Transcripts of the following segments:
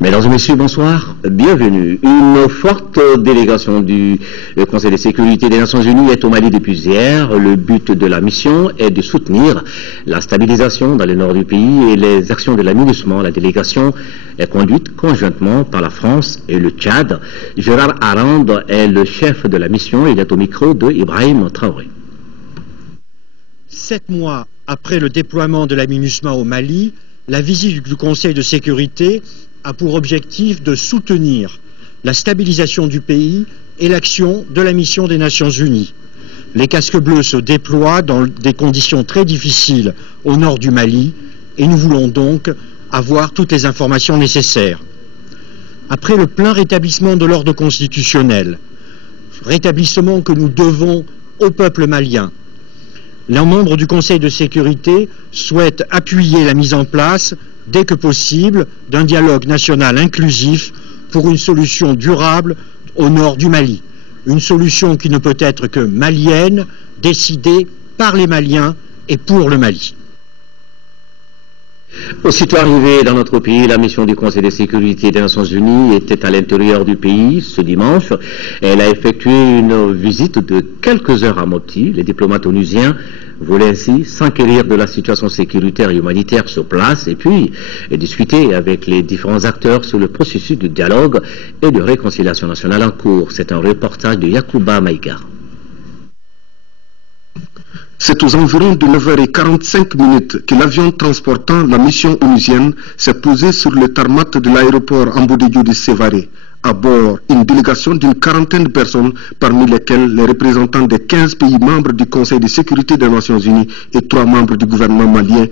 Mesdames et messieurs, bonsoir, bienvenue. Une forte délégation du Conseil de sécurité des Nations Unies est au Mali depuis hier. Le but de la mission est de soutenir la stabilisation dans le nord du pays et les actions de l'aménagement. La délégation est conduite conjointement par la France et le Tchad. Gérard Arand est le chef de la mission. Il est au micro de Ibrahim Traoré. 7 mois après le déploiement de la MINUSMA au Mali, la visite du Conseil de sécurité a pour objectif de soutenir la stabilisation du pays et l'action de la mission des Nations Unies. Les casques bleus se déploient dans des conditions très difficiles au nord du Mali et nous voulons donc avoir toutes les informations nécessaires. Après le plein rétablissement de l'ordre constitutionnel, rétablissement que nous devons au peuple malien, les membres du Conseil de sécurité souhaitent appuyer la mise en place, dès que possible, d'un dialogue national inclusif pour une solution durable au nord du Mali. Une solution qui ne peut être que malienne, décidée par les Maliens et pour le Mali. Aussitôt arrivée dans notre pays, la mission du Conseil de sécurité des Nations Unies était à l'intérieur du pays ce dimanche. Elle a effectué une visite de quelques heures à Mopti. Les diplomates onusiens voulaient ainsi s'enquérir de la situation sécuritaire et humanitaire sur place et puis discuter avec les différents acteurs sur le processus de dialogue et de réconciliation nationale en cours. C'est un reportage de Yacouba Maïga. C'est aux environs de 9h45 que l'avion transportant la mission onusienne s'est posé sur le tarmac de l'aéroport Ambodedio de Sévaré. À bord, une délégation d'une quarantaine de personnes, parmi lesquelles les représentants des 15 pays membres du Conseil de sécurité des Nations Unies et 3 membres du gouvernement malien.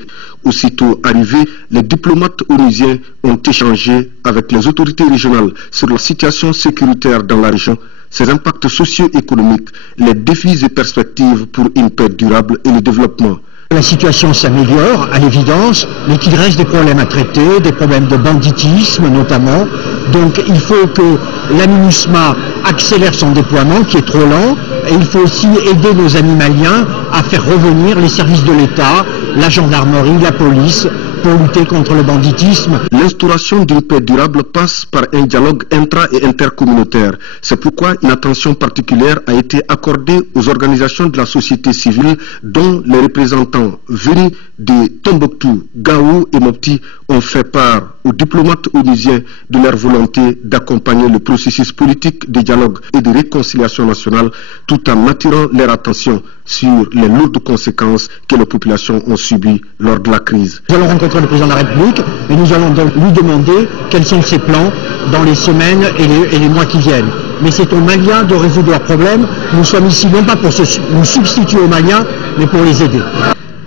Aussitôt arrivés, les diplomates onusiens ont échangé avec les autorités régionales sur la situation sécuritaire dans la région, ses impacts socio-économiques, les défis et perspectives pour une paix durable et le développement. La situation s'améliore, à l'évidence, mais qu'il reste des problèmes à traiter, des problèmes de banditisme notamment. Donc il faut que la MINUSMA accélère son déploiement, qui est trop lent, et il faut aussi aider nos amis maliens à faire revenir les services de l'État, la gendarmerie, la police, pour lutter contre le banditisme. L'instauration d'une paix durable passe par un dialogue intra- et intercommunautaire. C'est pourquoi une attention particulière a été accordée aux organisations de la société civile dont les représentants venus de Tombouctou, Gao et Mopti ont fait part aux diplomates onusiens de leur volonté d'accompagner le processus politique de dialogue et de réconciliation nationale tout en attirant leur attention sur les lourdes conséquences que les populations ont subies lors de la crise. Nous allons rencontrer le président de la République et nous allons donc lui demander quels sont ses plans dans les semaines et les mois qui viennent. Mais c'est aux Maliens de résoudre leurs problèmes. Nous sommes ici non pas pour nous substituer aux Maliens, mais pour les aider.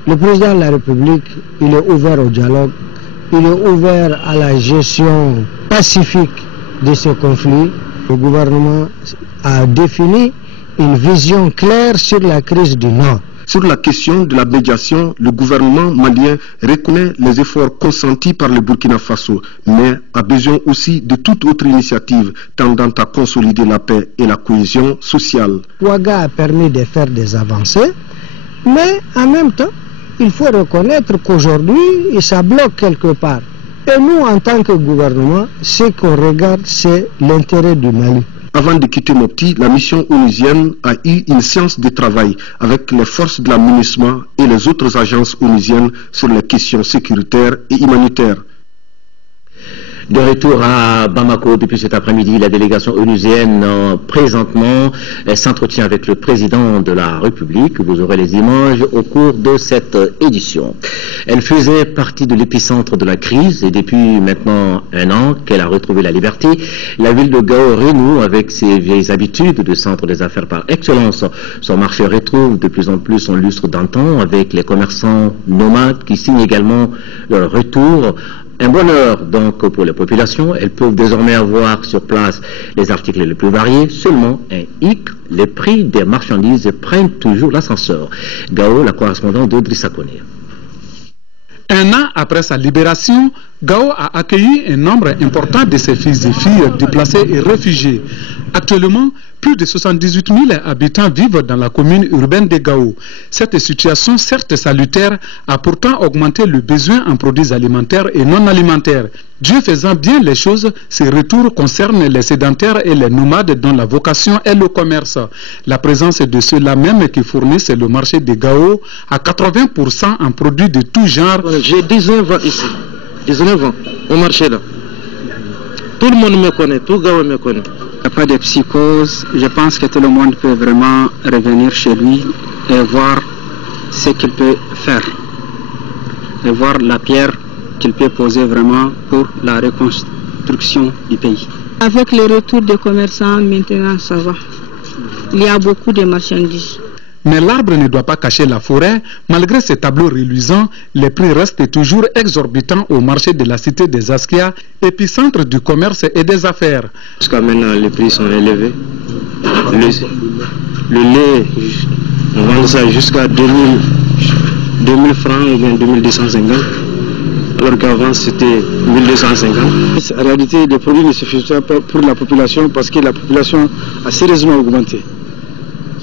Le président de la République, il est ouvert au dialogue, il est ouvert à la gestion pacifique de ce conflit. Le gouvernement a défini une vision claire sur la crise du Nord. Sur la question de la médiation, le gouvernement malien reconnaît les efforts consentis par le Burkina Faso, mais a besoin aussi de toute autre initiative tendant à consolider la paix et la cohésion sociale. Ouaga a permis de faire des avancées, mais en même temps, il faut reconnaître qu'aujourd'hui, ça bloque quelque part. Et nous, en tant que gouvernement, ce qu'on regarde, c'est l'intérêt du Mali. Avant de quitter Mopti, la mission onusienne a eu une séance de travail avec les forces de la MINUSMA et les autres agences onusiennes sur les questions sécuritaires et humanitaires. De retour à Bamako depuis cet après-midi, la délégation onusienne présentement s'entretient avec le président de la République. Vous aurez les images au cours de cette édition. Elle faisait partie de l'épicentre de la crise et depuis maintenant 1 an qu'elle a retrouvé la liberté, la ville de Gao renoue avec ses vieilles habitudes de centre des affaires par excellence. Son marché retrouve de plus en plus son lustre d'antan avec les commerçants nomades qui signent également leur retour. Un bonheur donc pour les populations. Elles peuvent désormais avoir sur place les articles les plus variés. Seulement un hic, les prix des marchandises prennent toujours l'ascenseur. Gao, la correspondante d'Audrey Sakoné. 1 an après sa libération, Gao a accueilli un nombre important de ses fils et filles déplacés et réfugiés. Actuellement, plus de 78 000 habitants vivent dans la commune urbaine de Gao. Cette situation, certes salutaire, a pourtant augmenté le besoin en produits alimentaires et non alimentaires. Dieu faisant bien les choses, ces retours concernent les sédentaires et les nomades dont la vocation est le commerce. La présence de ceux-là même qui fournissent le marché de Gao à 80% en produits de tout genre. J'ai 19 ans ici, 19 ans au marché là. Tout le monde me connaît, tout Gao me connaît. Il n'y a pas de psychose. Je pense que tout le monde peut vraiment revenir chez lui et voir ce qu'il peut faire. Et voir la pierre qu'il peut poser vraiment pour la reconstruction du pays. Avec le retour des commerçants, maintenant ça va. Il y a beaucoup de marchandises. Mais l'arbre ne doit pas cacher la forêt. Malgré ces tableaux reluisants, les prix restent toujours exorbitants au marché de la cité des Askia, épicentre du commerce et des affaires. Jusqu'à maintenant, les prix sont élevés. Le lait, on vend ça jusqu'à 2000 francs ou bien 2250. Alors qu'avant, c'était 1250. En réalité, les produits ne suffisent pas pour la population parce que la population a sérieusement augmenté.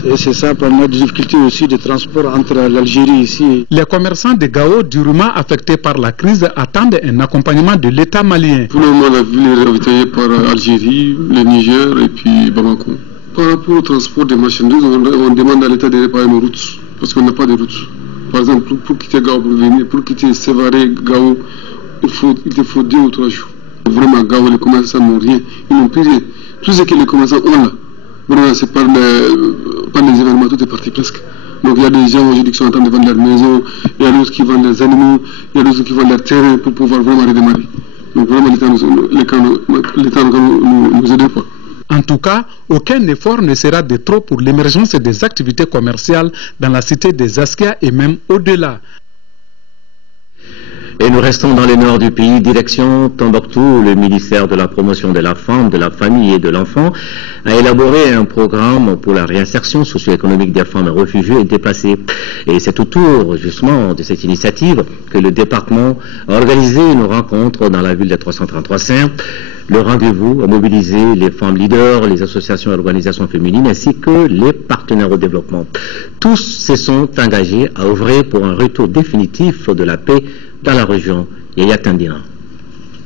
Et c'est ça, par notre difficulté aussi de transport entre l'Algérie ici. Les commerçants de Gao, durement affectés par la crise, attendent un accompagnement de l'État malien. Pour le moment, la ville est ravitaillée par Algérie, le Niger et puis Bamako. Par rapport au transport des marchandises, on demande à l'État de réparer nos routes, parce qu'on n'a pas de routes. Par exemple, pour quitter Gao, pour quitter Sévaré, Gao, il te faut 2 ou 3 jours. Vraiment, Gao, les commerçants n'ont rien, ils n'ont plus rien. Tout ce que les commerçants ont là, vraiment, c'est par les événements, tout est parti presque. Donc il y a des gens aujourd'hui qui sont en train de vendre leur maison, il y a d'autres qui vendent leurs animaux, il y a d'autres qui vendent leur terrain pour pouvoir vraiment redémarrer. Donc vraiment l'État nous aide pas. En tout cas, aucun effort ne sera de trop pour l'émergence des activités commerciales dans la cité des Askia et même au-delà. Et nous restons dans le nord du pays, direction Tombouctou. Le ministère de la Promotion de la Femme, de la Famille et de l'Enfant a élaboré un programme pour la réinsertion socio-économique des femmes réfugiées et déplacées. Et c'est autour, justement, de cette initiative que le département a organisé une rencontre dans la ville de 333 Saint. Le rendez-vous a mobilisé les femmes leaders, les associations et organisations féminines, ainsi que les partenaires au développement. Tous se sont engagés à œuvrer pour un retour définitif de la paix dans la région. Yaya Tandina.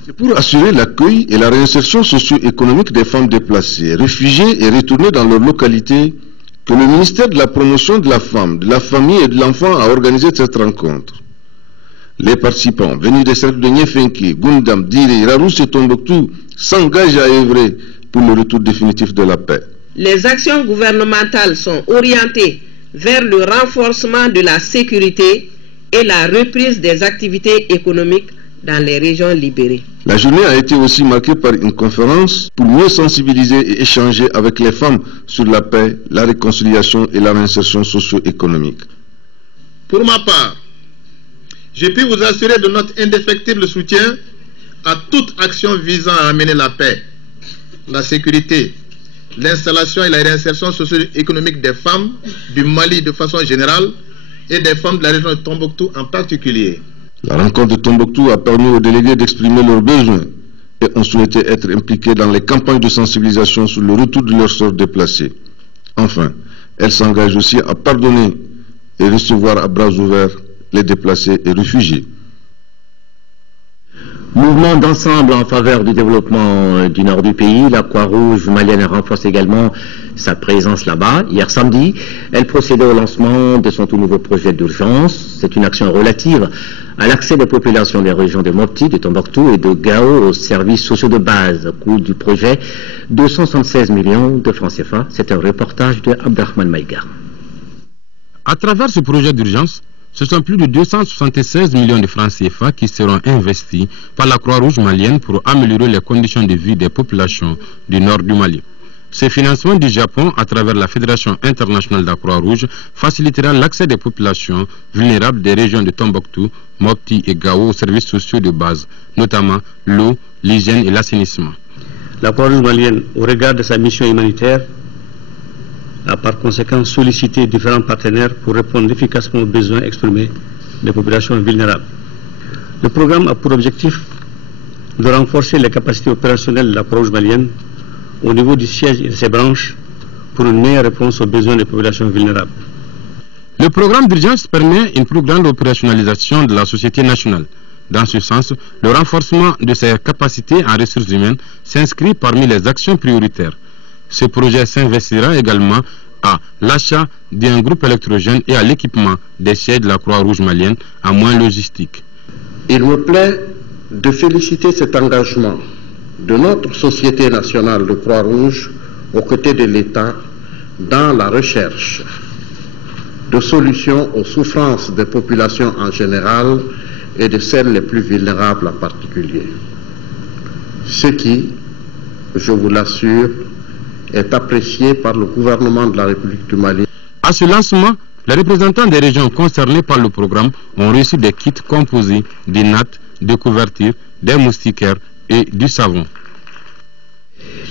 C'est pour assurer l'accueil et la réinsertion socio-économique des femmes déplacées, réfugiées et retournées dans leur localité que le ministère de la Promotion de la Femme, de la Famille et de l'Enfant a organisé cette rencontre. Les participants venus des cercles de Nyefenke, Gundam, Dire, Rarous et Tombouctou s'engagent à œuvrer pour le retour définitif de la paix. Les actions gouvernementales sont orientées vers le renforcement de la sécurité et la reprise des activités économiques dans les régions libérées. La journée a été aussi marquée par une conférence pour mieux sensibiliser et échanger avec les femmes sur la paix, la réconciliation et la réinsertion socio-économique. Pour ma part, je puis vous assurer de notre indéfectible soutien à toute action visant à amener la paix, la sécurité, l'installation et la réinsertion socio-économique des femmes du Mali de façon générale et des femmes de la région de Tombouctou en particulier. La rencontre de Tombouctou a permis aux délégués d'exprimer leurs besoins et ont souhaité être impliqués dans les campagnes de sensibilisation sur le retour de leurs sœurs déplacées. Enfin, elles s'engagent aussi à pardonner et recevoir à bras ouverts les déplacés et réfugiés. Mouvement d'ensemble en faveur du développement du nord du pays. La Croix-Rouge malienne renforce également sa présence là-bas. Hier samedi, elle procédait au lancement de son tout nouveau projet d'urgence. C'est une action relative à l'accès des populations des régions de Mopti, de Tombouctou et de Gao aux services sociaux de base. Coût du projet, 276 millions de francs CFA. C'est un reportage de Abdrahman Maïga. À travers ce projet d'urgence, ce sont plus de 276 millions de francs CFA qui seront investis par la Croix-Rouge malienne pour améliorer les conditions de vie des populations du nord du Mali. Ce financement du Japon, à travers la Fédération internationale de la Croix-Rouge, facilitera l'accès des populations vulnérables des régions de Tombouctou, Mopti et Gao aux services sociaux de base, notamment l'eau, l'hygiène et l'assainissement. La Croix-Rouge malienne, au regard de sa mission humanitaire, a par conséquent sollicité différents partenaires pour répondre efficacement aux besoins exprimés des populations vulnérables. Le programme a pour objectif de renforcer les capacités opérationnelles de la Croix-Rouge malienne au niveau du siège et de ses branches pour une meilleure réponse aux besoins des populations vulnérables. Le programme d'urgence permet une plus grande opérationnalisation de la société nationale. Dans ce sens, le renforcement de ses capacités en ressources humaines s'inscrit parmi les actions prioritaires. Ce projet s'investira également à l'achat d'un groupe électrogène et à l'équipement des sièges de la Croix-Rouge malienne à moyens logistiques. Il me plaît de féliciter cet engagement de notre Société nationale de Croix-Rouge aux côtés de l'État dans la recherche de solutions aux souffrances des populations en général et de celles les plus vulnérables en particulier. Ce qui, je vous l'assure, est apprécié par le gouvernement de la République du Mali. À ce lancement, les représentants des régions concernées par le programme ont reçu des kits composés des nattes, de couvertures, des moustiquaires et du savon.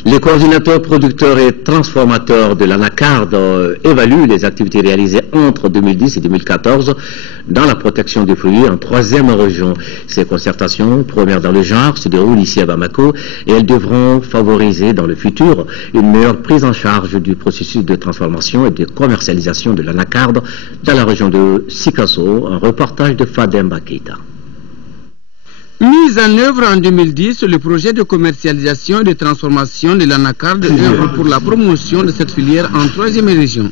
Les coordinateurs producteurs et transformateurs de l'anacarde évaluent les activités réalisées entre 2010 et 2014 dans la protection des fruits en 3e région. Ces concertations, premières dans le genre, se déroulent ici à Bamako et elles devront favoriser dans le futur une meilleure prise en charge du processus de transformation et de commercialisation de l'anacarde dans la région de Sikasso. Un reportage de Fademba Keita. Mis en œuvre en 2010, le projet de commercialisation et de transformation de l'anacarde œuvre pour la promotion de cette filière en 3e région.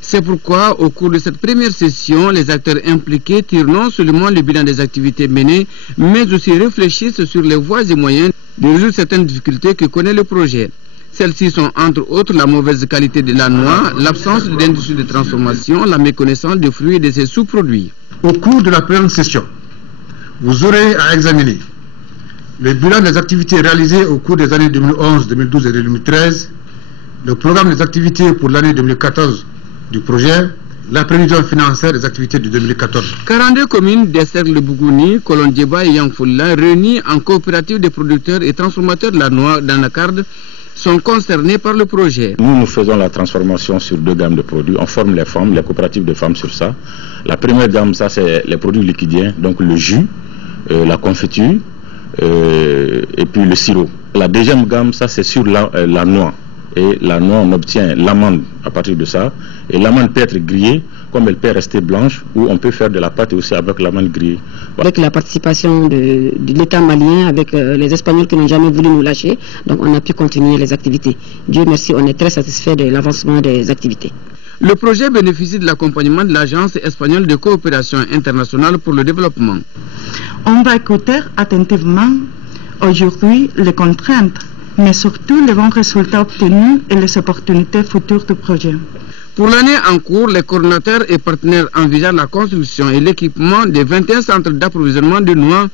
C'est pourquoi, au cours de cette première session, les acteurs impliqués tirent non seulement le bilan des activités menées, mais aussi réfléchissent sur les voies et moyens de résoudre certaines difficultés que connaît le projet. Celles-ci sont entre autres la mauvaise qualité de la noix, l'absence d'industrie de transformation, la méconnaissance des fruits et de ses sous-produits. Au cours de la première session, vous aurez à examiner le bilan des activités réalisées au cours des années 2011, 2012 et 2013, le programme des activités pour l'année 2014 du projet, la prévision financière des activités de 2014. 42 communes des cercles de Bougouni, Kolondjeba et Yangfoula, réunies en coopérative des producteurs et transformateurs de la noix d'anacarde, sont concernés par le projet. Nous faisons la transformation sur 2 gammes de produits. On forme les femmes, les coopératives de femmes sur ça. La première gamme, ça c'est les produits liquidiens, donc le jus, la confiture et puis le sirop. La deuxième gamme, ça c'est sur la noix. Et la noix, on obtient l'amande à partir de ça. Et l'amande peut être grillée, comme elle peut rester blanche, ou on peut faire de la pâte aussi avec l'amande grillée. Voilà. Avec la participation de l'État malien, avec les Espagnols qui n'ont jamais voulu nous lâcher, donc on a pu continuer les activités. Dieu merci, on est très satisfait de l'avancement des activités. Le projet bénéficie de l'accompagnement de l'Agence espagnole de coopération internationale pour le développement. On va écouter attentivement aujourd'hui les contraintes, mais surtout les bons résultats obtenus et les opportunités futures du projet. Pour l'année en cours, les coordinateurs et partenaires envisagent la construction et l'équipement des 21 centres d'approvisionnement de noix,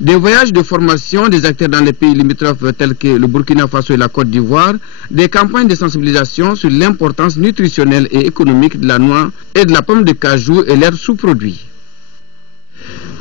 des voyages de formation des acteurs dans les pays limitrophes tels que le Burkina Faso et la Côte d'Ivoire, des campagnes de sensibilisation sur l'importance nutritionnelle et économique de la noix et de la pomme de cajou et leurs sous-produits.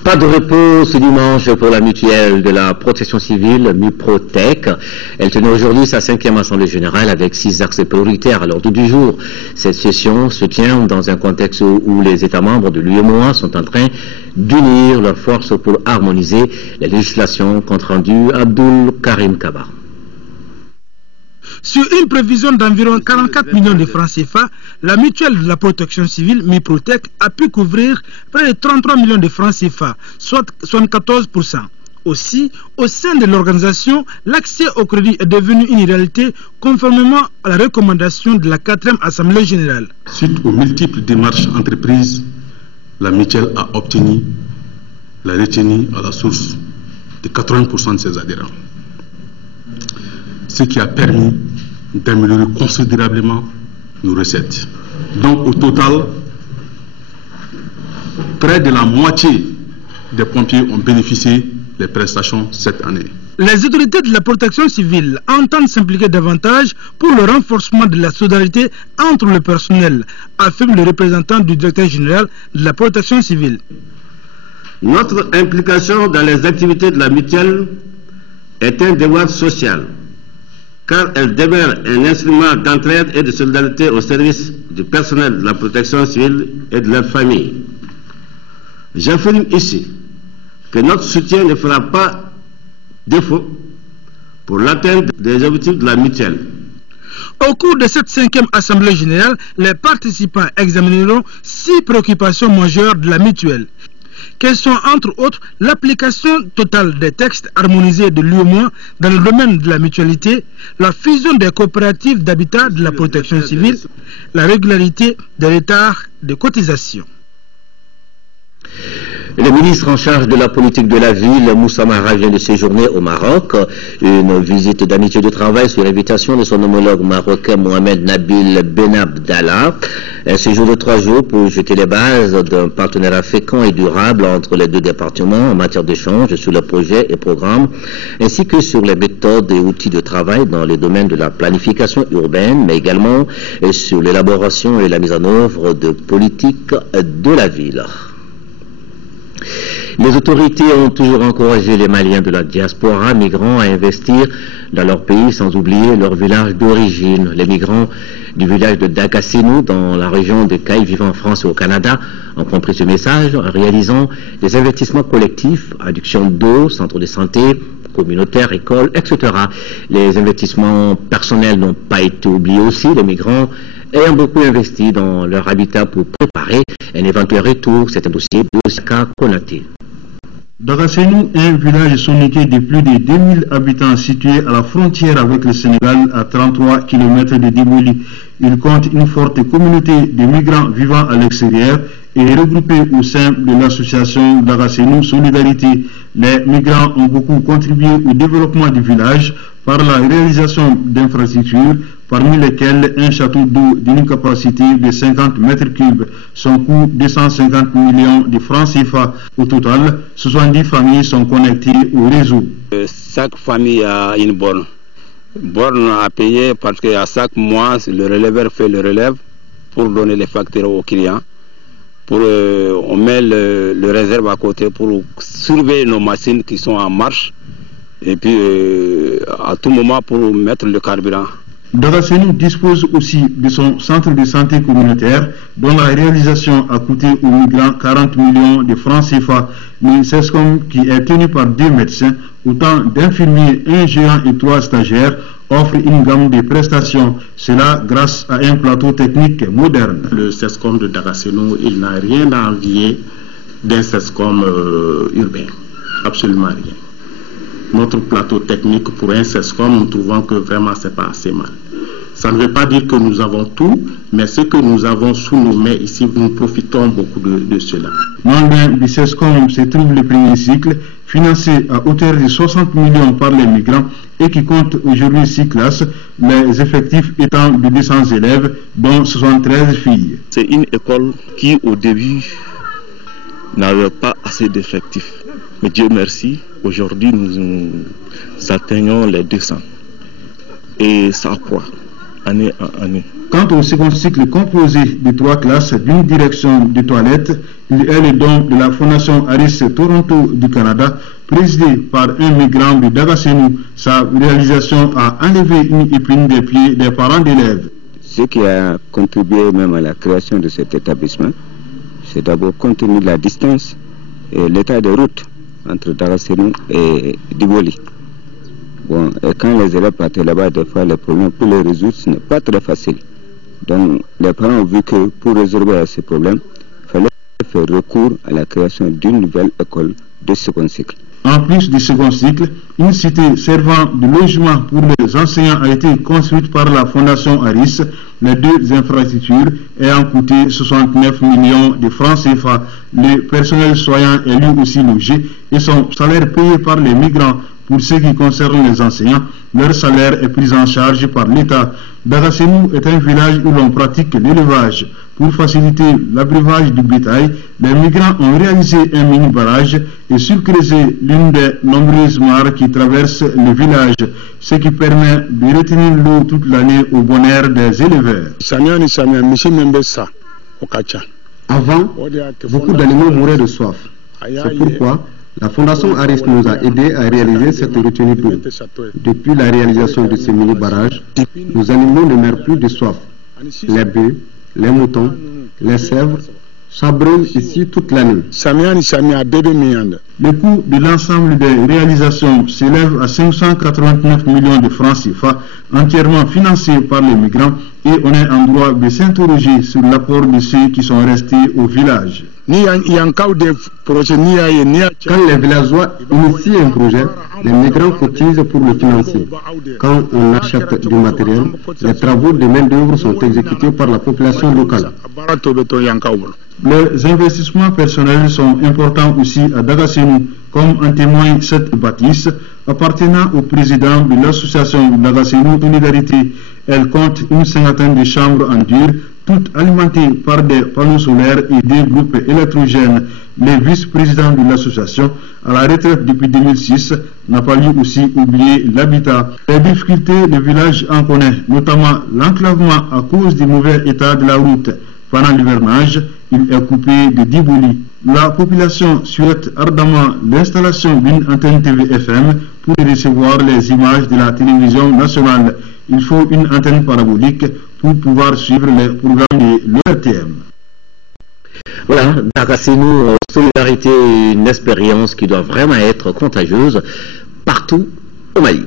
Pas de repos ce dimanche pour la mutuelle de la protection civile, MUPROTEC. Elle tenait aujourd'hui sa 5e assemblée générale avec 6 axes prioritaires à l'ordre du jour. Cette session se tient dans un contexte où les États membres de l'UEMOA sont en train d'unir leurs forces pour harmoniser les législations. Compte rendu Abdul Karim Kaba. Sur une prévision d'environ 44 millions de francs CFA, la mutuelle de la protection civile, MUPROTEC, a pu couvrir près de 33 millions de francs CFA, soit 74%. Aussi, au sein de l'organisation, l'accès au crédit est devenu une réalité conformément à la recommandation de la 4e Assemblée générale. Suite aux multiples démarches entreprises, la mutuelle a obtenu la retenue à la source de 80% de ses adhérents. Ce qui a permis d'améliorer considérablement nos recettes. Donc au total, près de la moitié des pompiers ont bénéficié des prestations cette année. Les autorités de la protection civile entendent s'impliquer davantage pour le renforcement de la solidarité entre le personnel, affirme le représentant du directeur général de la protection civile. Notre implication dans les activités de la mutuelle est un devoir social, car elle demeure un instrument d'entraide et de solidarité au service du personnel de la protection civile et de leurs familles. J'affirme ici que notre soutien ne fera pas défaut pour l'atteinte des objectifs de la mutuelle. Au cours de cette 5e Assemblée générale, les participants examineront 6 préoccupations majeures de la mutuelle. Quelles sont entre autres l'application totale des textes harmonisés de l'UEMOA dans le domaine de la mutualité, la fusion des coopératives d'habitat de la protection civile, la régularité des retards de cotisation. Le ministre en charge de la politique de la ville, Moussa Mara, vient de séjourner au Maroc. Une visite d'amitié de travail sur invitation de son homologue marocain Mohamed Nabil Ben Abdallah. Un séjour de 3 jours pour jeter les bases d'un partenariat fécond et durable entre les deux départements en matière d'échange sur les projets et programmes, ainsi que sur les méthodes et outils de travail dans les domaines de la planification urbaine, mais également sur l'élaboration et la mise en œuvre de politiques de la ville. Les autorités ont toujours encouragé les Maliens de la diaspora migrants à investir dans leur pays sans oublier leur village d'origine. Les migrants du village de Dagassinu dans la région de Caille vivant en France et au Canada ont compris ce message en réalisant des investissements collectifs, adduction d'eau, centres de santé, communautaires, écoles, etc. Les investissements personnels n'ont pas été oubliés aussi. Les migrants ayant beaucoup investi dans leur habitat pour préparer un éventuel retour. C'est un dossier de Osaka Konaté. Dagassinu est un village soniqué de plus de 2000 habitants situé à la frontière avec le Sénégal à 33 km de Diboli. Il compte une forte communauté de migrants vivant à l'extérieur et regroupés au sein de l'association Dagassinu Solidarité. Les migrants ont beaucoup contribué au développement du village par la réalisation d'infrastructures, parmi lesquelles un château d'eau d'une capacité de 50 mètres cubes. Son coût 250 millions de francs CFA. Au total, 70 familles sont connectées au réseau. Chaque famille a une borne. Borne à payer parce qu'à chaque mois, le relèveur fait le relève pour donner les factures aux clients. On met le réserve à côté pour surveiller nos machines qui sont en marche. Et puis à tout moment pour mettre le carburant. Dagassinu dispose aussi de son centre de santé communautaire dont la réalisation a coûté aux migrants 40 millions de francs CFA. Le CESCOM, qui est tenu par 2 médecins, autant d'infirmiers, un gérant et 3 stagiaires, offre une gamme de prestations. Cela grâce à un plateau technique moderne. Le CESCOM de Dagassinu, il n'a rien à envier d'un CESCOM urbain. Absolument rien. Notre plateau technique pour un CESCOM, nous trouvons que vraiment c'est pas assez mal. Ça ne veut pas dire que nous avons tout, mais ce que nous avons sous nos mains ici, nous profitons beaucoup de cela. Non loin du CESCOM se trouve le premier cycle, financé à hauteur de 60 millions par les migrants et qui compte aujourd'hui 6 classes, les effectifs étant de 200 élèves, dont 73 filles. C'est une école qui, au début, n'avait pas assez d'effectifs. Mais Dieu merci, aujourd'hui nous atteignons les 200 et ça croît année en année. Quant au second cycle composé de 3 classes d'une direction de toilettes, il est le don de la Fondation Harris Toronto du Canada, présidée par un migrant de Dagassinu. Sa réalisation a enlevé une épine des pieds des parents d'élèves. Ce qui a contribué même à la création de cet établissement, c'est d'abord compte tenu de la distance et l'état de route entre Dagassinu et Diboli. Bon, et quand les élèves partent là-bas, des fois les problèmes pour les résoudre, ce n'est pas très facile. Donc les parents ont vu que pour résoudre ces problèmes, il fallait faire recours à la création d'une nouvelle école de second cycle. En plus du second cycle, une cité servant de logement pour les enseignants a été construite par la Fondation Harris. Les 2 infrastructures ayant coûté 69 millions de francs CFA. Le personnel soignant est lui aussi logé et son salaire payé par les migrants. Pour ce qui concerne les enseignants, leur salaire est pris en charge par l'État. Dagassinu est un village où l'on pratique l'élevage. Pour faciliter l'abreuvage du bétail, les migrants ont réalisé un mini-barrage et surcreusé l'une des nombreuses mares qui traversent le village, ce qui permet de retenir l'eau toute l'année au bonheur des éleveurs. Avant, beaucoup d'animaux mouraient de soif. C'est pourquoi la Fondation Harris nous a aidés à réaliser cette retenue d'eau. Depuis la réalisation de ces mini-barrages, nos animaux ne meurent plus de soif. Les bœufs, les moutons, les chèvres Ça brûle ici toute la nuit. Le coût de l'ensemble des réalisations s'élève à 589 millions de francs CFA, entièrement financés par les migrants, et on est en droit de s'interroger sur l'apport de ceux qui sont restés au village. Quand les villageois initient un projet, les migrants cotisent pour le financer. Quand on achète du matériel, les travaux de main-d'œuvre sont exécutés par la population locale. Les investissements personnels sont importants aussi à Dagasenou, comme en témoigne cette bâtisse appartenant au président de l'association Dagasenou Solidarité. Elle compte une cinquantaine de chambres en dur, toutes alimentées par des panneaux solaires et des groupes électrogènes. Le vice-président de l'association, à la retraite depuis 2006, n'a pas lui aussi oublié l'habitat. Les difficultés du village en connaît, notamment l'enclavement à cause du mauvais état de la route. Pendant l'hivernage, il est coupé de Diboli. La population souhaite ardemment l'installation d'une antenne TV-FM pour recevoir les images de la télévision nationale. Il faut une antenne parabolique pour pouvoir suivre les programmes de l'ERTM. Voilà, Dagasenou, solidarité, une expérience qui doit vraiment être contagieuse partout au Mali.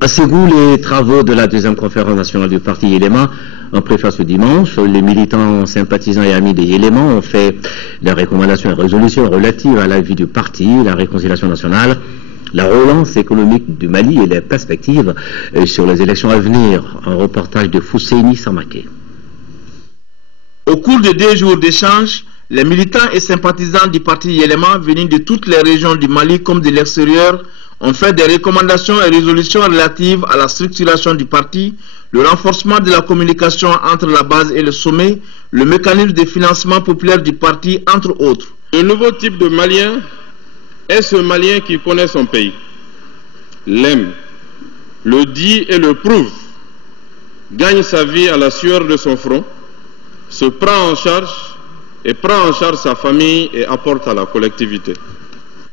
À Ségou, les travaux de la deuxième conférence nationale du parti Yéléma en préface ce dimanche. Les militants, sympathisants et amis des Yéléma ont fait des recommandations et résolutions relatives à la vie du parti, la réconciliation nationale, la relance économique du Mali et les perspectives sur les élections à venir. Un reportage de Fousseini Samaké. Au cours de 2 jours d'échange, les militants et sympathisants du parti Yéléma venus de toutes les régions du Mali comme de l'extérieur ont fait des recommandations et résolutions relatives à la structuration du parti, le renforcement de la communication entre la base et le sommet, le mécanisme de financement populaire du parti, entre autres. Le nouveau type de Malien est ce Malien qui connaît son pays, l'aime, le dit et le prouve, gagne sa vie à la sueur de son front, se prend en charge et prend en charge sa famille et apporte à la collectivité.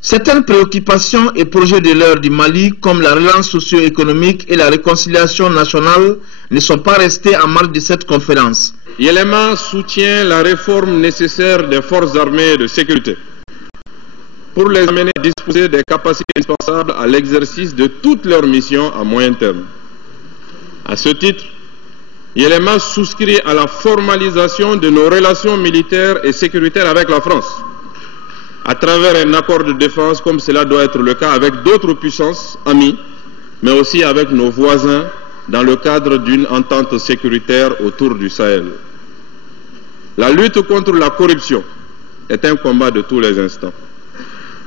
Certaines préoccupations et projets de l'heure du Mali, comme la relance socio-économique et la réconciliation nationale, ne sont pas restés en marge de cette conférence. Yéléma soutient la réforme nécessaire des forces armées et de sécurité pour les amener à disposer des capacités indispensables à l'exercice de toutes leurs missions à moyen terme. À ce titre, Yéléma souscrit à la formalisation de nos relations militaires et sécuritaires avec la France, à travers un accord de défense comme cela doit être le cas avec d'autres puissances amies, mais aussi avec nos voisins dans le cadre d'une entente sécuritaire autour du Sahel. La lutte contre la corruption est un combat de tous les instants.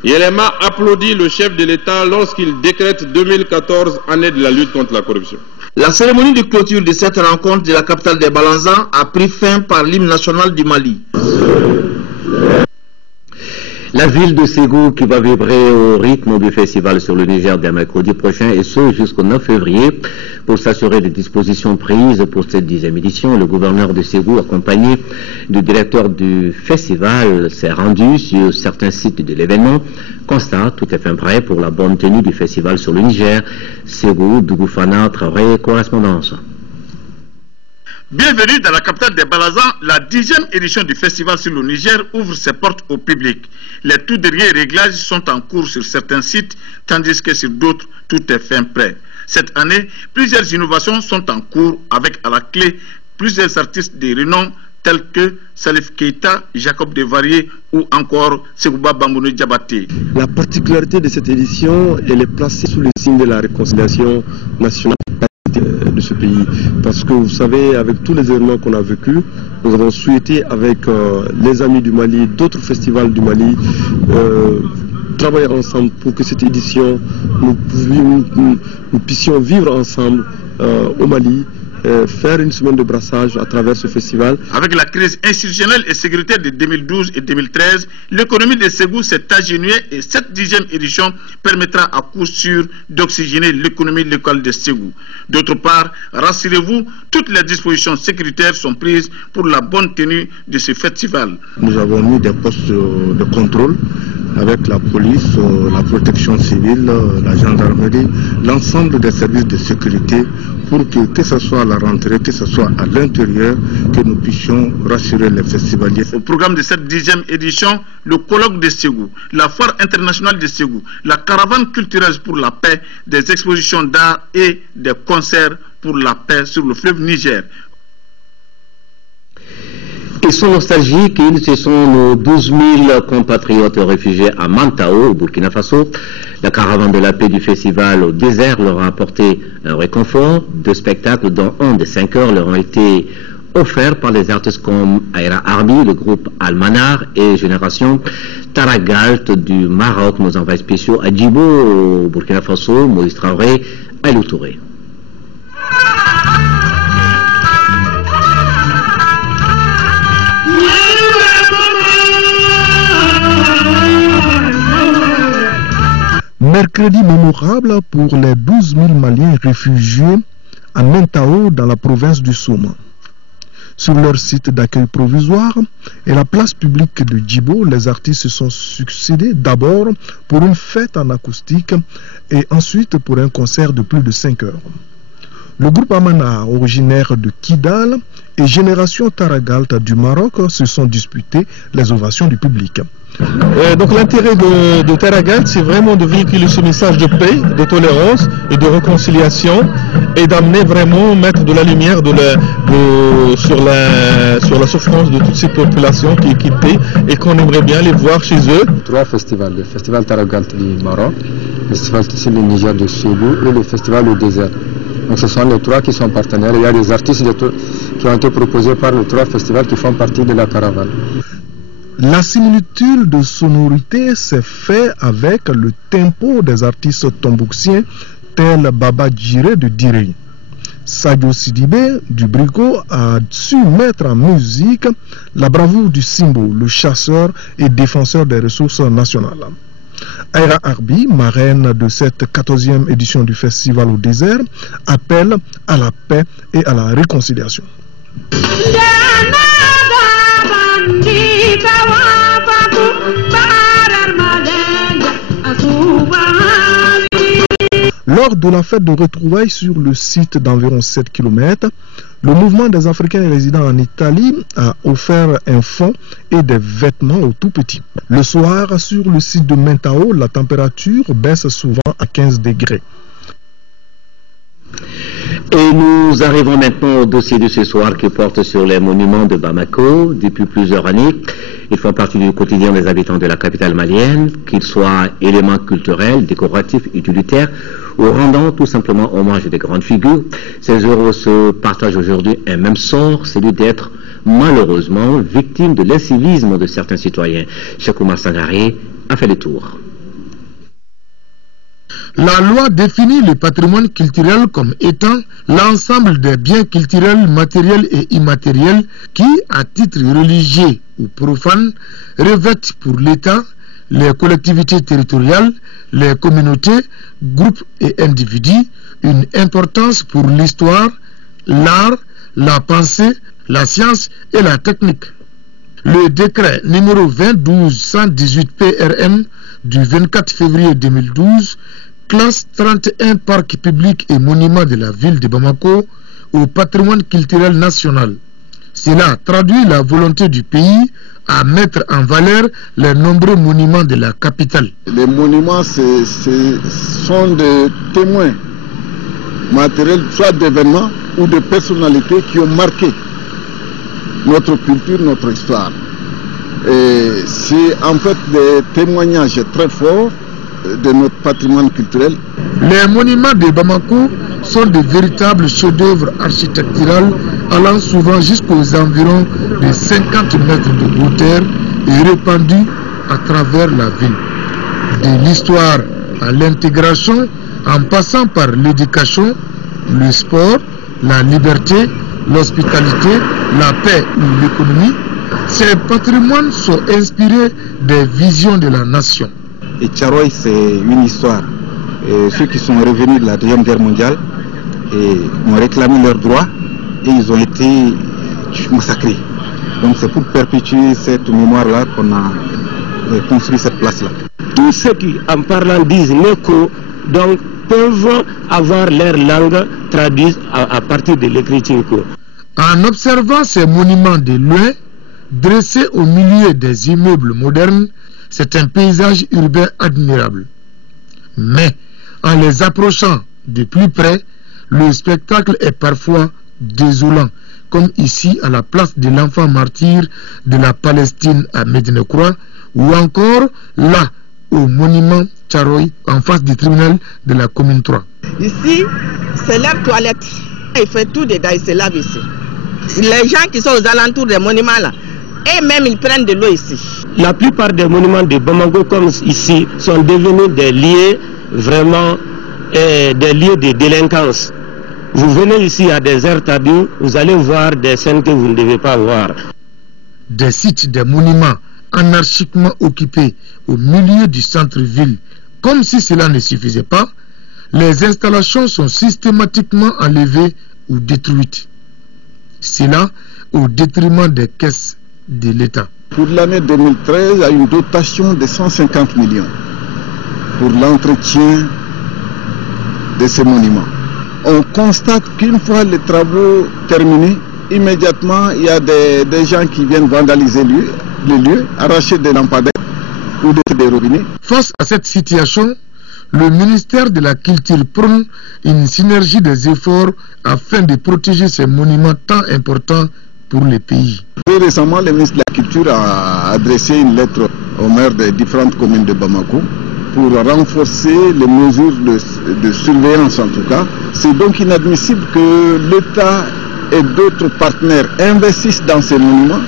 Yéléma applaudit le chef de l'État lorsqu'il décrète 2014 année de la lutte contre la corruption. La cérémonie de clôture de cette rencontre de la capitale des Balanzans a pris fin par l'hymne national du Mali. La ville de Ségou qui va vibrer au rythme du festival sur le Niger dès mercredi prochain et ce jusqu'au 9 février. Pour s'assurer des dispositions prises pour cette 10e édition, le gouverneur de Ségou, accompagné du directeur du festival, s'est rendu sur certains sites de l'événement. Constat, tout est fin prêt pour la bonne tenue du festival sur le Niger. Ségou, Dougoufana, Traoré, correspondance. Bienvenue dans la capitale des Balanzans, la 10e édition du festival sur le Niger ouvre ses portes au public. Les tout derniers réglages sont en cours sur certains sites, tandis que sur d'autres, tout est fin prêt. Cette année, plusieurs innovations sont en cours avec à la clé plusieurs artistes de renom tels que Salif Keita, Jacob Devarié ou encore Segouba Bambounou Diabaté. La particularité de cette édition, elle est placée sous le signe de la réconciliation nationale de ce pays, parce que vous savez, avec tous les événements qu'on a vécus, nous avons souhaité avec les amis du Mali, d'autres festivals du Mali, travailler ensemble pour que cette édition, nous puissions vivre ensemble au Mali, faire une semaine de brassage à travers ce festival. Avec la crise institutionnelle et sécuritaire de 2012 et 2013, l'économie de Ségou s'est atténuée et cette 10e édition permettra à coup sûr d'oxygéner l'économie locale de Ségou. D'autre part, rassurez-vous, toutes les dispositions sécuritaires sont prises pour la bonne tenue de ce festival. Nous avons mis des postes de contrôle avec la police, la protection civile, la gendarmerie, l'ensemble des services de sécurité pour que ce soit à la rentrée, que ce soit à l'intérieur, que nous puissions rassurer les festivaliers. Au programme de cette 10e édition, le colloque de Ségou, la foire internationale de Ségou, la caravane culturelle pour la paix, des expositions d'art et des concerts pour la paix sur le fleuve Niger. Ils sont nostalgiques, ce sont nos 12 000 compatriotes réfugiés à Mantao, au Burkina Faso. La caravane de la paix du festival au désert leur a apporté un réconfort. 2 spectacles, dont un de 5 heures, leur ont été offerts par des artistes comme Aïra Arbi, le groupe Almanar et Génération Taragalt du Maroc. Nos envoyés spéciaux à Djibo, au Burkina Faso, Moïse Traoré, Aïlou Touré. Mercredi mémorable pour les 12 000 Maliens réfugiés à Mentao dans la province du Souma. Sur leur site d'accueil provisoire et la place publique de Djibo, les artistes se sont succédés d'abord pour une fête en acoustique et ensuite pour un concert de plus de 5 heures. Le groupe Amana, originaire de Kidal, et Génération Taragalt du Maroc se sont disputés les ovations du public. Donc l'intérêt de Taragalt, c'est vraiment de véhiculer ce message de paix, de tolérance et de réconciliation et d'amener vraiment, mettre de la lumière sur la souffrance de toutes ces populations qui paient et qu'on aimerait bien les voir chez eux. 3 festivals, le festival Taragalt du Maroc, le festival ici le Niger de Ségou et le festival au désert. Donc ce sont les 3 qui sont partenaires. Il y a des artistes qui ont été proposés par les 3 festivals qui font partie de la caravane. La similitude de sonorité s'est faite avec le tempo des artistes tombouksiens tels Baba Djiré de Diré. Sadio Sidibé du Brico a su mettre en musique la bravoure du Simbo, le chasseur et défenseur des ressources nationales. Aïra Arbi, marraine de cette 14e édition du Festival au désert, appelle à la paix et à la réconciliation. Lors de la fête de retrouvailles sur le site d'environ 7 km, le mouvement des Africains résidant en Italie a offert un fonds et des vêtements aux tout-petits. Le soir, sur le site de Mentao, la température baisse souvent à 15 degrés. Et nous arrivons maintenant au dossier de ce soir qui porte sur les monuments de Bamako. Depuis plusieurs années, ils font partie du quotidien des habitants de la capitale malienne, qu'ils soient éléments culturels, décoratifs, utilitaires ou rendant tout simplement hommage à des grandes figures. Ces œuvres se partagent aujourd'hui un même sort, celui d'être malheureusement victimes de l'incivisme de certains citoyens. Cheikh Oumar Sangaré a fait le tour. La loi définit le patrimoine culturel comme étant l'ensemble des biens culturels matériels et immatériels qui, à titre religieux ou profane, revêtent pour l'État, les collectivités territoriales, les communautés, groupes et individus une importance pour l'histoire, l'art, la pensée, la science et la technique. Le décret numéro 2012-118 PRM du 24 février 2012 classe 31 parcs publics et monuments de la ville de Bamako au patrimoine culturel national. Cela traduit la volonté du pays à mettre en valeur les nombreux monuments de la capitale. Les monuments, sont des témoins matériels, soit d'événements ou de personnalités qui ont marqué notre culture, notre histoire. Et c'est en fait des témoignages très forts de notre patrimoine culturel. Les monuments de Bamako sont de véritables chefs-d'œuvre architecturaux allant souvent jusqu'aux environs de 50 mètres de hauteur et répandus à travers la ville. De l'histoire à l'intégration, en passant par l'éducation, le sport, la liberté, l'hospitalité, la paix ou l'économie, ces patrimoines sont inspirés des visions de la nation. Et Tcharoy, c'est une histoire. Et ceux qui sont revenus de la Deuxième Guerre mondiale ont réclamé leurs droits et ils ont été massacrés. Donc c'est pour perpétuer cette mémoire-là qu'on a construit cette place-là. tous ceux qui, en parlant, disent Neko, donc peuvent avoir leur langue traduite à partir de l'écriture. En observant ces monuments de loin, dressés au milieu des immeubles modernes, c'est un paysage urbain admirable. Mais en les approchant de plus près, le spectacle est parfois désolant, comme ici à la place de l'enfant martyr de la Palestine à Médina Croix, ou encore là au monument Tcharoy en face du tribunal de la commune 3. Ici, c'est leur toilette. Il fait tout dedans, ils se lavent ici. Les gens qui sont aux alentours des monuments là, et même ils prennent de l'eau ici. La plupart des monuments de Bamako comme ici sont devenus des lieux vraiment des lieux de délinquance. Vous venez ici à des aires tabous, vous allez voir des scènes que vous ne devez pas voir. Des sites, des monuments anarchiquement occupés au milieu du centre-ville, comme si cela ne suffisait pas, les installations sont systématiquement enlevées ou détruites. Cela au détriment des caisses de l'État. Pour l'année 2013, il y a une dotation de 150 millions pour l'entretien de ces monuments. On constate qu'une fois les travaux terminés, immédiatement il y a des gens qui viennent vandaliser les lieux, arracher des lampadaires ou des robinets. Face à cette situation, le ministère de la Culture prône une synergie des efforts afin de protéger ces monuments tant importants pour le pays. Très récemment, le ministre de la Culture a adressé une lettre au maire des différentes communes de Bamako pour renforcer les mesures de surveillance en tout cas. C'est donc inadmissible que l'État et d'autres partenaires investissent dans ces monuments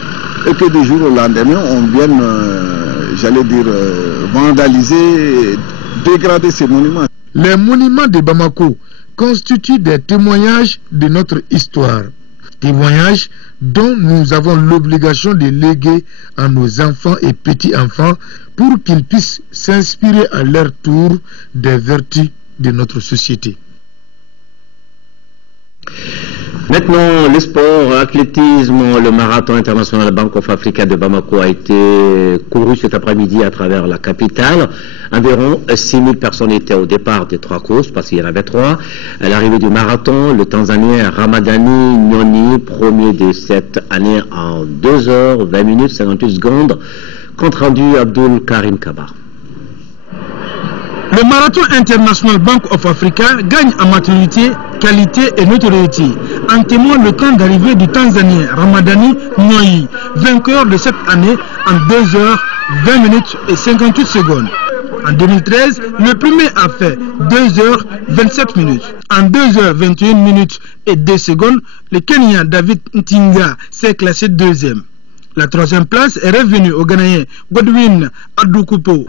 et que du jour au lendemain on vienne, vandaliser, dégrader ces monuments. Les monuments de Bamako constituent des témoignages de notre histoire. Témoignages dont nous avons l'obligation de léguer à nos enfants et petits-enfants pour qu'ils puissent s'inspirer à leur tour des vertus de notre société. Maintenant, le sport, l'athlétisme, le marathon international Bank of Africa de Bamako a été couru cet après-midi à travers la capitale. Environ 6000 personnes étaient au départ des 3 courses, parce qu'il y en avait 3. À l'arrivée du marathon, le Tanzanien Ramadani Nyoni, premier de cette année en 2 heures, 20 minutes, 58 secondes. Compte rendu Abdul Karim Kaba. Le marathon international Bank of Africa gagne en maturité, qualité et notoriété. En témoigne le temps d'arrivée du Tanzanien Ramadani Nyoni, vainqueur de cette année en 2 heures, 20 minutes et 58 secondes. En 2013, le premier a fait 2 heures 27 minutes. En 2 heures 21 minutes et 2 secondes, le Kenyan David Ntinga s'est classé 2e. La 3e place est revenue au Ghanéen Godwin Adukupo.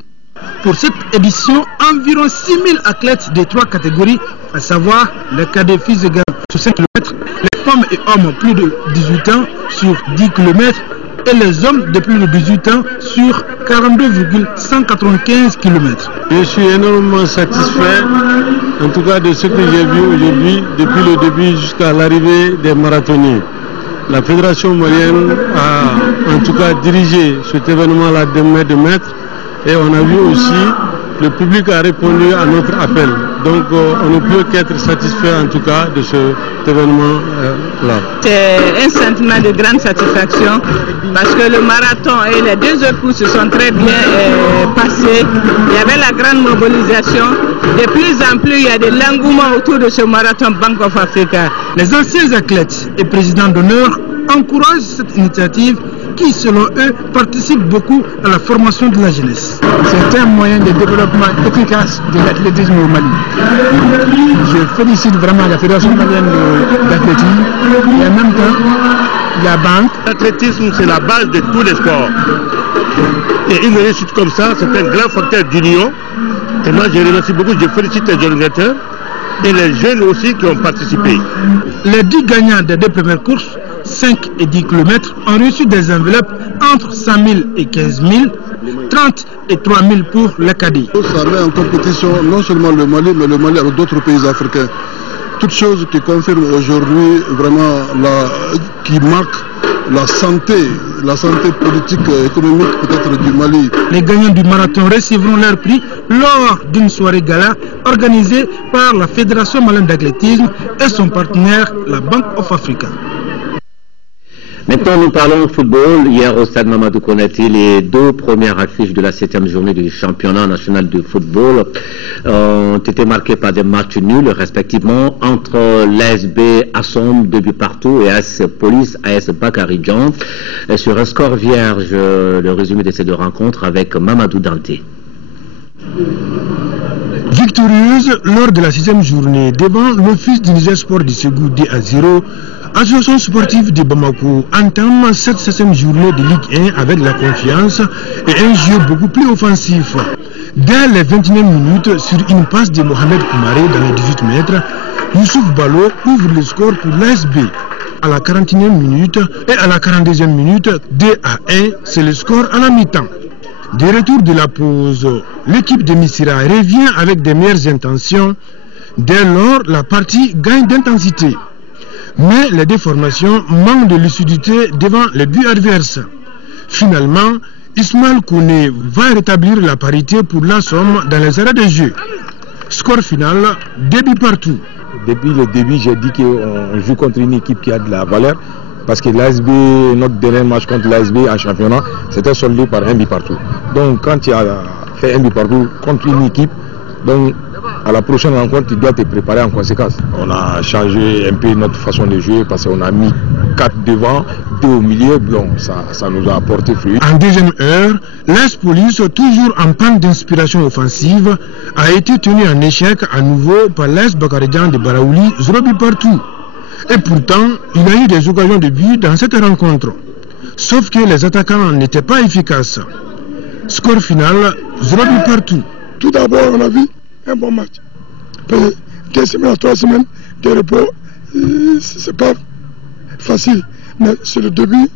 Pour cette édition, environ 6000 athlètes de 3 catégories, à savoir les cadets filles et gars sur 5 km, les femmes et hommes plus de 18 ans sur 10 km et les hommes de plus de 18 ans sur 42,195 km. Je suis énormément satisfait, en tout cas de ce que j'ai vu aujourd'hui, depuis le début jusqu'à l'arrivée des marathoniens. La fédération malienne a en tout cas dirigé cet événement-là de maître. Et on a vu aussi, le public a répondu à notre appel. Donc on ne peut qu'être satisfait en tout cas de cet événement-là. C'est un sentiment de grande satisfaction parce que le marathon et les 2 autres courses se sont très bien passés. Il y avait la grande mobilisation. De plus en plus, il y a de l'engouement autour de ce marathon Bank of Africa. Les anciens athlètes et présidents d'honneur encouragent cette initiative qui, selon eux, participe beaucoup à la formation de la jeunesse. C'est un moyen de développement efficace de l'athlétisme au Mali. Je félicite vraiment la Fédération malienne d'athlétisme et en même temps la banque. L'athlétisme, c'est la base de tous les sports. Et une réussite comme ça, c'est un grand facteur d'union. Et moi, je remercie beaucoup, je félicite les organisateurs et les jeunes aussi qui ont participé. Les 10 gagnants des 2 premières courses, 5 et 10 km, ont reçu des enveloppes entre 100 000 et 15 000, 30 et 3 000 pour les cadets. Ça met en compétition non seulement le Mali, mais le Mali avec d'autres pays africains. Toute chose qui confirme aujourd'hui vraiment qui marque la santé politique et économique peut-être du Mali. Les gagnants du marathon recevront leur prix lors d'une soirée gala organisée par la Fédération malienne d'athlétisme et son partenaire, la Bank of Africa. Maintenant, nous parlons football. Hier, au stade Mamadou Konaté, les deux premières affiches de la 7e journée du championnat national de football ont été marquées par des matchs nuls, respectivement, entre l'ASB Assom, 2 buts partout, et AS Police, AS Bakaridjan. Sur un score vierge, le résumé de ces deux rencontres avec Mamadou Dante. Victorieuse lors de la 6e journée devant l'office du Niger Sport du Ségou 2-0, Association sportive de Bamako entame cette 7e journée de Ligue 1 avec la confiance et un jeu beaucoup plus offensif. Dès les 29 minutes, sur une passe de Mohamed Koumaré dans les 18 mètres, Youssouf Balo ouvre le score pour l'ASB. À la 41e minute et à la 42e minute, 2-1, c'est le score à la mi-temps. De retour de la pause, l'équipe de Missira revient avec des meilleures intentions. Dès lors, la partie gagne d'intensité. Mais les deux formations manquent de lucidité devant les buts adverses. Finalement, Ismaël Kouné va rétablir la parité pour la Somme dans les arrêts de jeu. Score final, 2 buts partout. Depuis le début, j'ai dit qu'on joue contre une équipe qui a de la valeur. Parce que l'ASB, notre dernier match contre l'ASB en championnat, c'était soldé par 1 but partout. Donc quand tu as fait 1 but partout contre une équipe, donc à la prochaine rencontre, tu dois te préparer en conséquence. On a changé un peu notre façon de jouer parce qu'on a mis 4 devant, 2 au milieu, donc ça nous a apporté fruit. En deuxième heure, l'AS Police, toujours en panne d'inspiration offensive, a été tenu en échec à nouveau par l'AS Bakaridjan de Baraouli, 0 but partout. Et pourtant, il y a eu des occasions de but dans cette rencontre. Sauf que les attaquants n'étaient pas efficaces. Score final, 0 but partout. Tout d'abord, on a vu un bon match. 2 semaines à 3 semaines de repos, c'est pas facile. Mais c'est le début.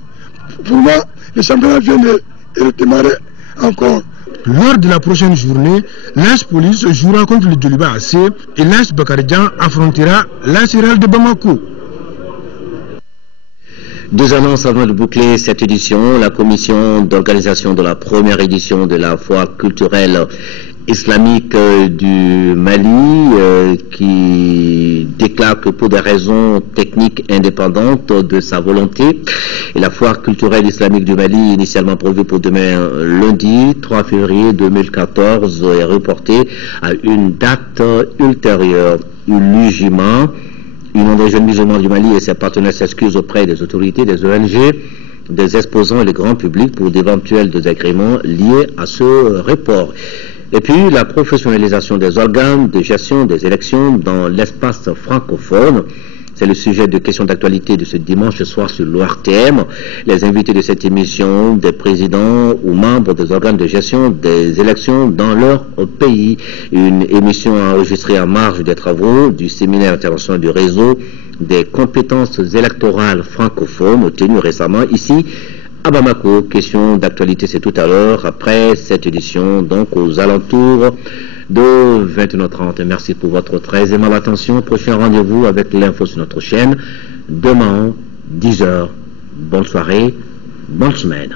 Pour moi, le championnat vient de redémarrer encore. Lors de la prochaine journée, l'AS Police jouera contre le Djoliba AC et l'AS Bakaridjan affrontera l'AS Real de Bamako. Deux annonces avant de boucler cette édition. La commission d'organisation de la première édition de la foire culturelle islamique du Mali qui déclare que pour des raisons techniques indépendantes de sa volonté, et la foire culturelle islamique du Mali, initialement prévue pour demain lundi 3 février 2014, est reportée à une date ultérieure. L'UJIMA, Union des jeunes musulmans du Mali, et ses partenaires s'excusent auprès des autorités, des ONG, des exposants et des grands publics pour d'éventuels désagréments liés à ce report. Et puis la professionnalisation des organes de gestion des élections dans l'espace francophone. C'est le sujet de questions d'actualité de ce dimanche soir sur l'ORTM. Les invités de cette émission, des présidents ou membres des organes de gestion des élections dans leur pays. Une émission enregistrée en marge des travaux du séminaire international du réseau des compétences électorales francophones tenu récemment ici à Bamako. Question d'actualité, c'est tout à l'heure après cette édition, donc aux alentours de 21h30. Merci pour votre très aimable attention. Prochain rendez-vous avec l'info sur notre chaîne demain 10h. Bonne soirée, bonne semaine.